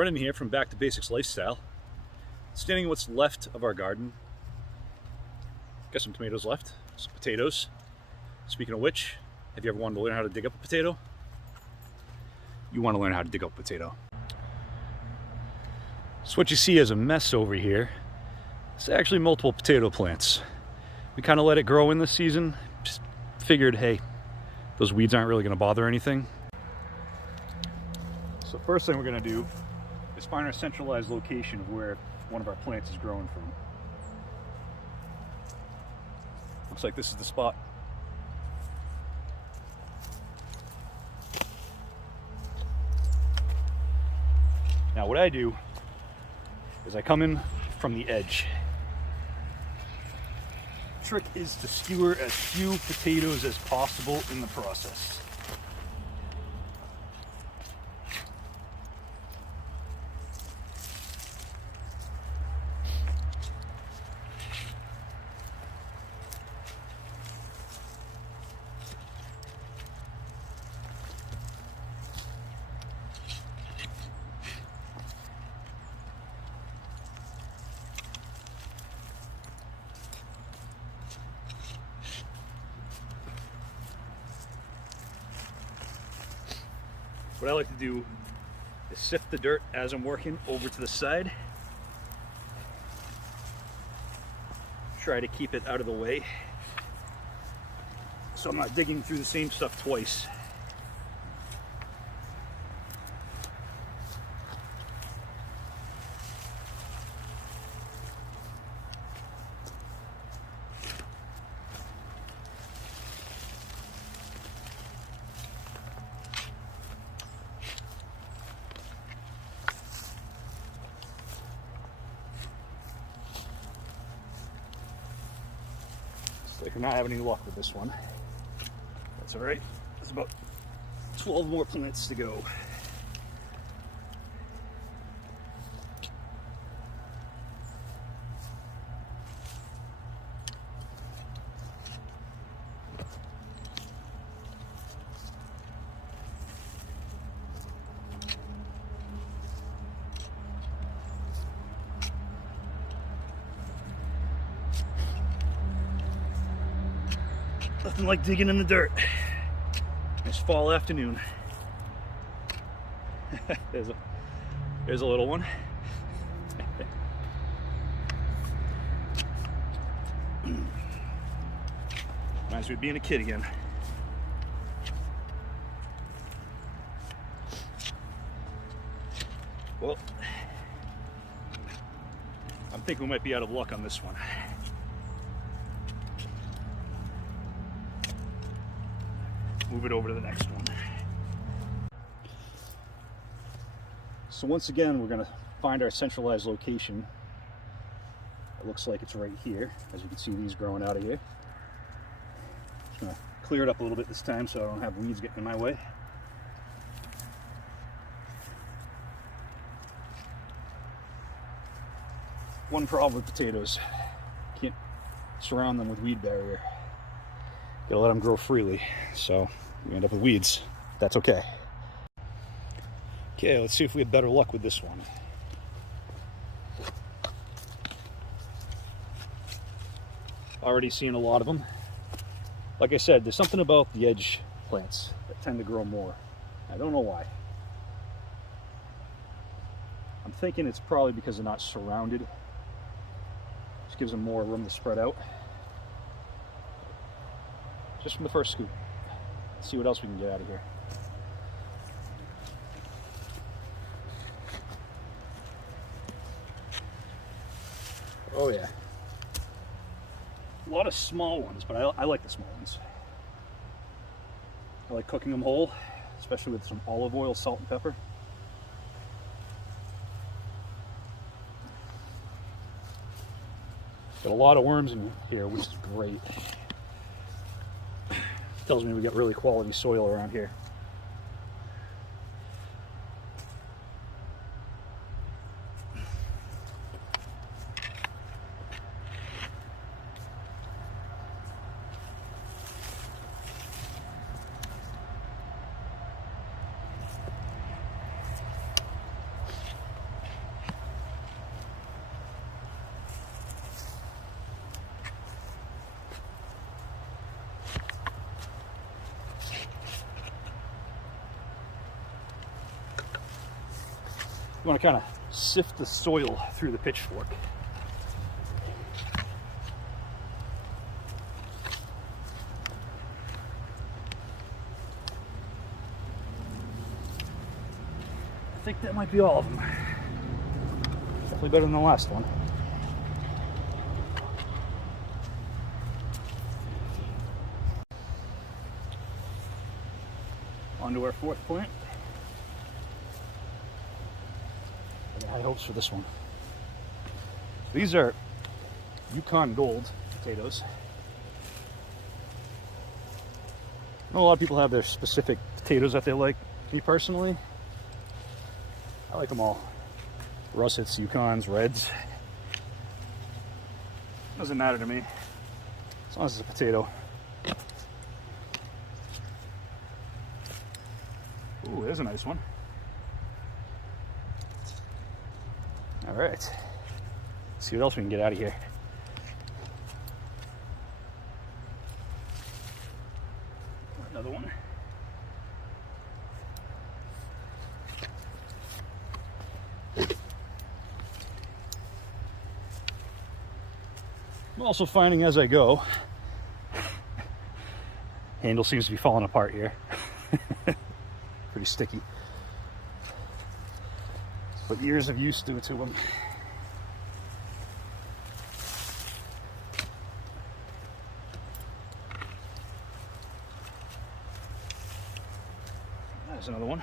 Brendan here from Back to Basics Lifestyle. Standing in what's left of our garden. Got some tomatoes left, some potatoes. Speaking of which, have you ever wanted to learn how to dig up a potato? You want to learn how to dig up a potato. So what you see as a mess over here, it's actually multiple potato plants. We kind of let it grow in this season. Just figured, hey, those weeds aren't really going to bother anything. So first thing we're going to do is find our centralized location of where one of our plants is growing from. Looks like this is the spot. Now what I do is I come in from the edge. Trick is to skewer as few potatoes as possible in the process. What I like to do is sift the dirt as I'm working over to the side. Try to keep it out of the way, so I'm not digging through the same stuff twice. Like I'm not having any luck with this one. That's all right. There's about 12 more plants to go. Nothing like digging in the dirt. It's fall afternoon. There's a little one. Reminds me of being a kid again. Well, I'm thinking we might be out of luck on this one. Move it over to the next one. So once again, we're going to find our centralized location. It looks like it's right here. As you can see, these growing out of here. Just going to clear it up a little bit this time so I don't have weeds getting in my way. One problem with potatoes, can't surround them with weed barrier. Gotta let them grow freely, so we end up with weeds. That's okay. Okay, let's see if we have better luck with this one. Already seeing a lot of them. Like I said, there's something about the edge plants that tend to grow more. I don't know why. I'm thinking it's probably because they're not surrounded. Just gives them more room to spread out. Just from the first scoop. Let's see what else we can get out of here. Oh yeah. A lot of small ones, but I like the small ones. I like cooking them whole, especially with some olive oil, salt, and pepper. Got a lot of worms in here, which is great. Tells me we got really quality soil around here. You want to kind of sift the soil through the pitchfork. I think that might be all of them. Definitely better than the last one. On to our fourth plant. I got high hopes for this one. These are Yukon Gold potatoes. I know a lot of people have their specific potatoes that they like. Me personally, I like them all. Russets, Yukons, Reds. Doesn't matter to me, as long as it's a potato. Ooh, there's a nice one. All right. Let's see what else we can get out of here. Another one. I'm also finding as I go, handle seems to be falling apart here. Pretty sticky. But years of use do it to them. There's another one.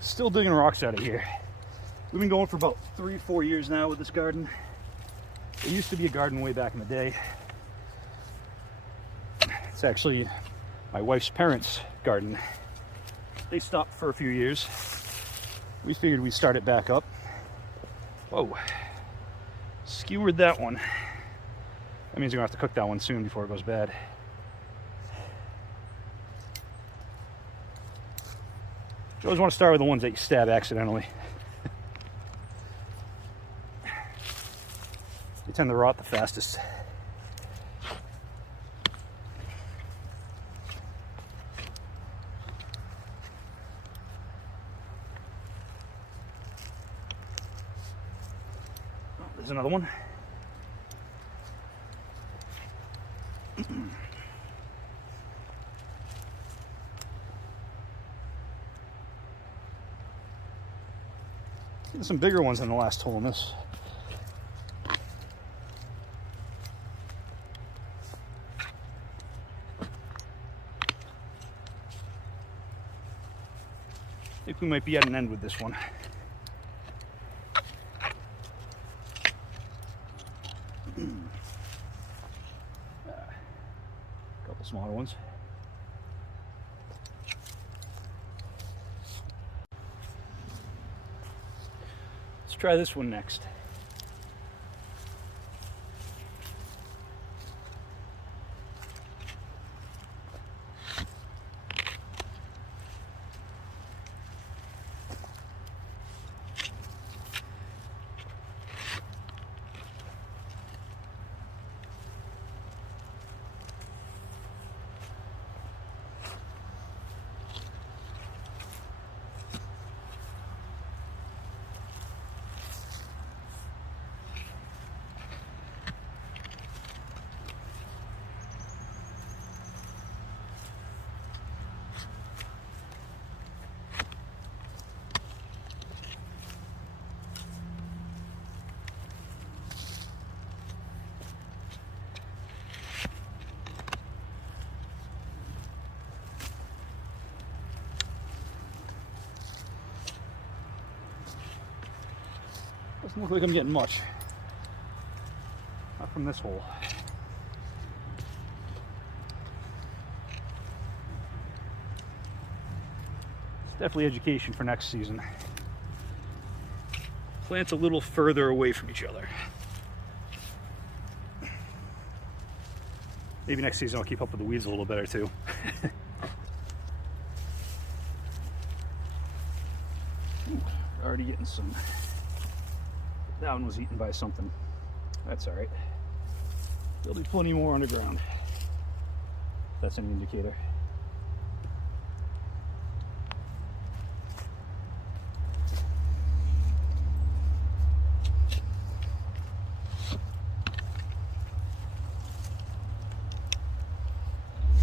Still digging rocks out of here. We've been going for about 3 or 4 years now with this garden. It used to be a garden way back in the day. It's actually my wife's parents' garden. They stopped for a few years. We figured we'd start it back up. Whoa. Skewered that one. That means we're gonna have to cook that one soon before it goes bad. You always want to start with the ones that you stab accidentally. They tend to rot the fastest. Oh, there's another one. Some bigger ones than the last hole in this. I think we might be at an end with this one. A couple smaller ones. Let's try this one next. Doesn't look like I'm getting much. Not from this hole. It's definitely education for next season. Plants a little further away from each other. Maybe next season I'll keep up with the weeds a little better too. Ooh, already getting some. That one was eaten by something. That's all right. There'll be plenty more underground. if that's any indicator.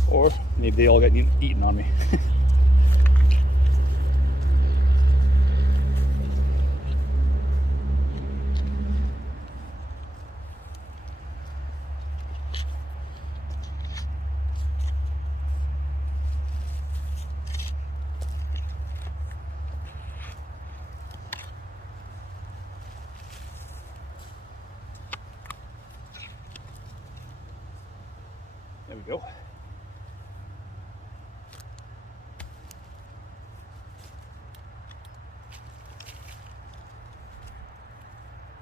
Or maybe they all got eaten on me. There we go.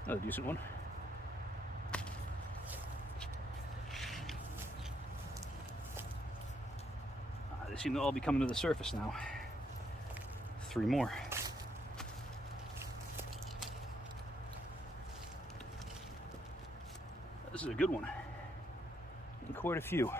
Another decent one. They seem to all be coming to the surface now. 3 more. This is a good one. And quite a few.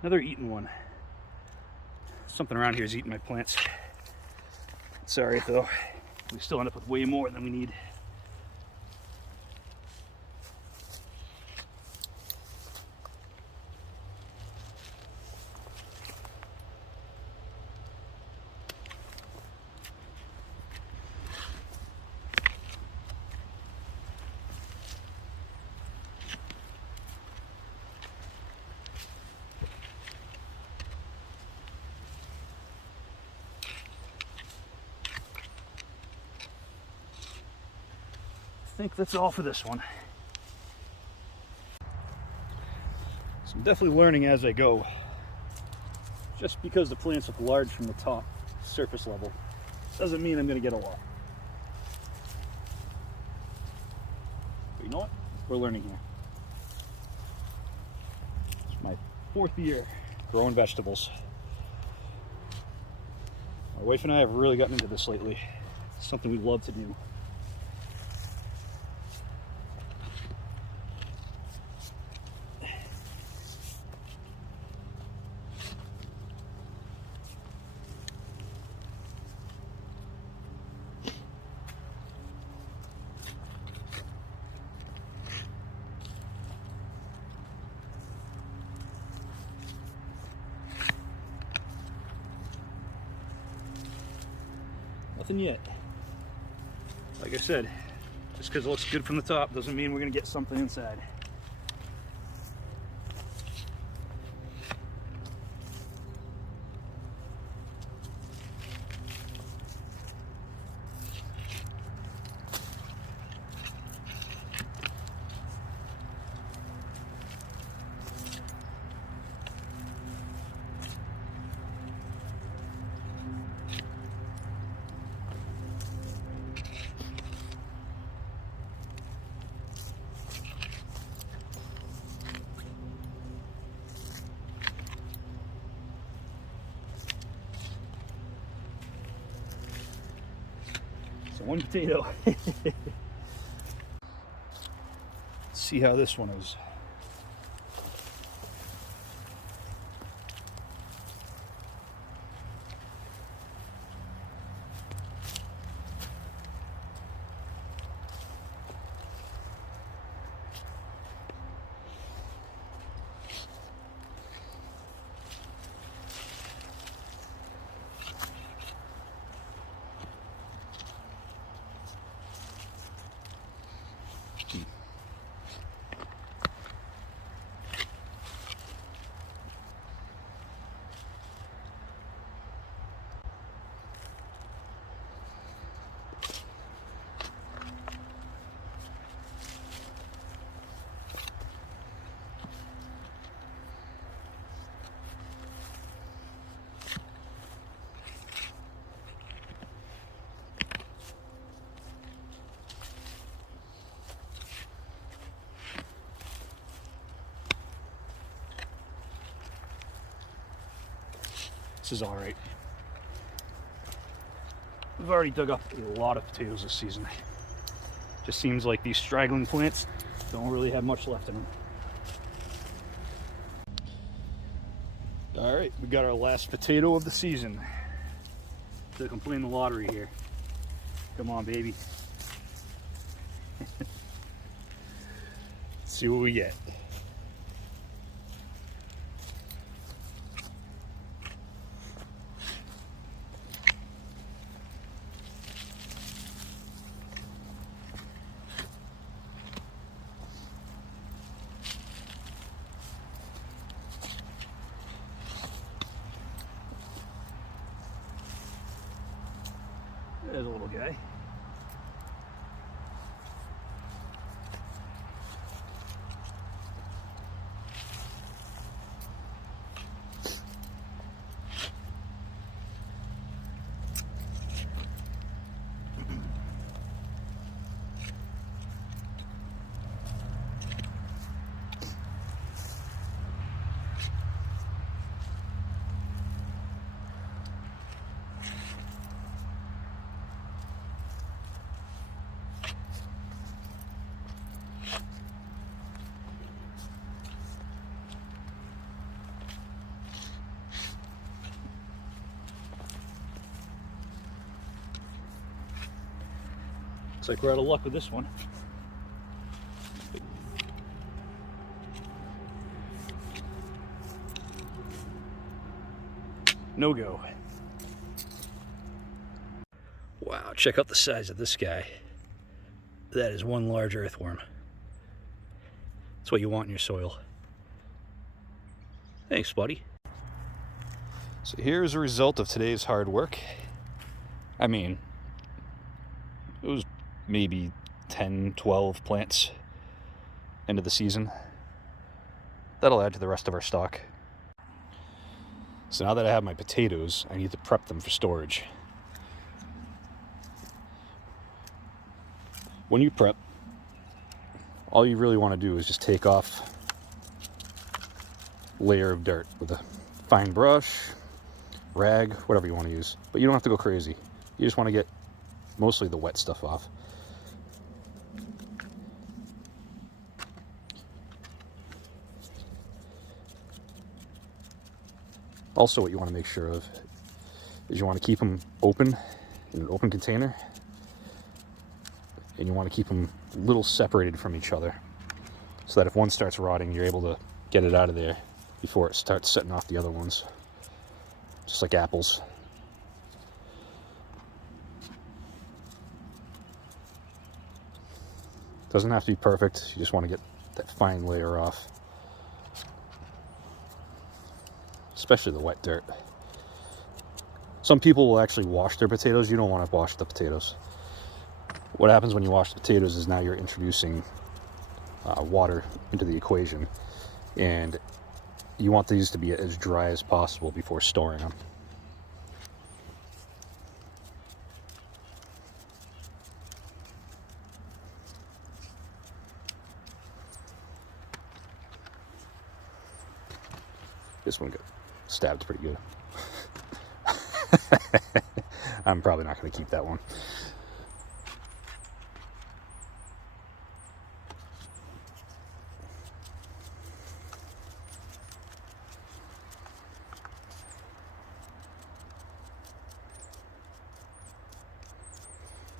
Another eaten one. Something around here is eating my plants. Sorry though, we still end up with way more than we need. I think that's all for this one. So I'm definitely learning as I go. Just because the plants look large from the top surface level doesn't mean I'm going to get a lot. But you know what? We're learning here. It's my 4th year growing vegetables. My wife and I have really gotten into this lately. It's something we love to do. Nothing yet. Like I said, just because it looks good from the top doesn't mean we're going to get something inside. So 1 potato. Let's see how this one is. This is all right. We've already dug up a lot of potatoes this season. Just seems like these straggling plants don't really have much left in them. All right, we got our last potato of the season. Took him playing the lottery here. Come on, baby. Let's see what we get. There's a little guy. Looks like we're out of luck with this one. No go. Wow, check out the size of this guy. That is one large earthworm. That's what you want in your soil. Thanks, buddy. So here's a result of today's hard work. I mean, it was maybe 10, 12 plants into the season. That'll add to the rest of our stock. So now that I have my potatoes, I need to prep them for storage. When you prep, all you really want to do is just take off a layer of dirt with a fine brush, rag, whatever you want to use. But you don't have to go crazy. You just want to get mostly the wet stuff off. Also, what you want to make sure of is you want to keep them open in an open container, and you want to keep them a little separated from each other so that if one starts rotting, you're able to get it out of there before it starts setting off the other ones, just like apples. Doesn't have to be perfect, you just want to get that fine layer off. Especially the wet dirt. Some people will actually wash their potatoes. You don't want to wash the potatoes. What happens when you wash the potatoes is now you're introducing water into the equation, and you want these to be as dry as possible before storing them. This one got stabbed pretty good. I'm probably not going to keep that one.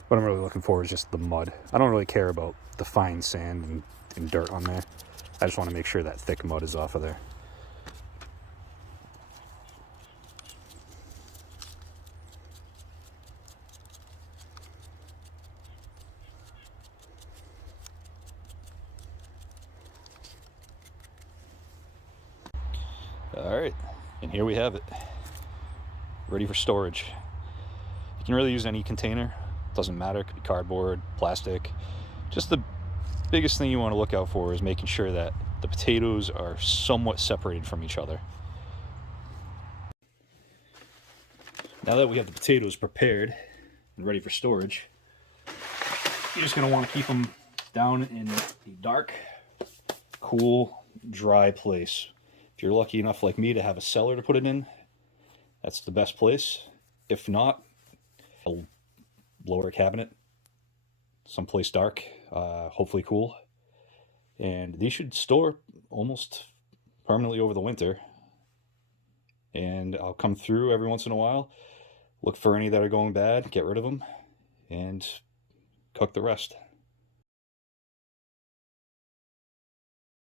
What I'm really looking for is just the mud. I don't really care about the fine sand and dirt on there. I just want to make sure that thick mud is off of there. All right, and here we have it, ready for storage. You can really use any container, doesn't matter, it could be cardboard, plastic. Just the biggest thing you want to look out for is making sure that the potatoes are somewhat separated from each other. Now that we have the potatoes prepared and ready for storage, you're just going to want to keep them down in a dark, cool, dry place. If you're lucky enough like me to have a cellar to put it in, That's the best place. If not, a lower cabinet, someplace dark, hopefully cool. And these should store almost permanently over the winter. And I'll come through every once in a while, look for any that are going bad, get rid of them, and cook the rest.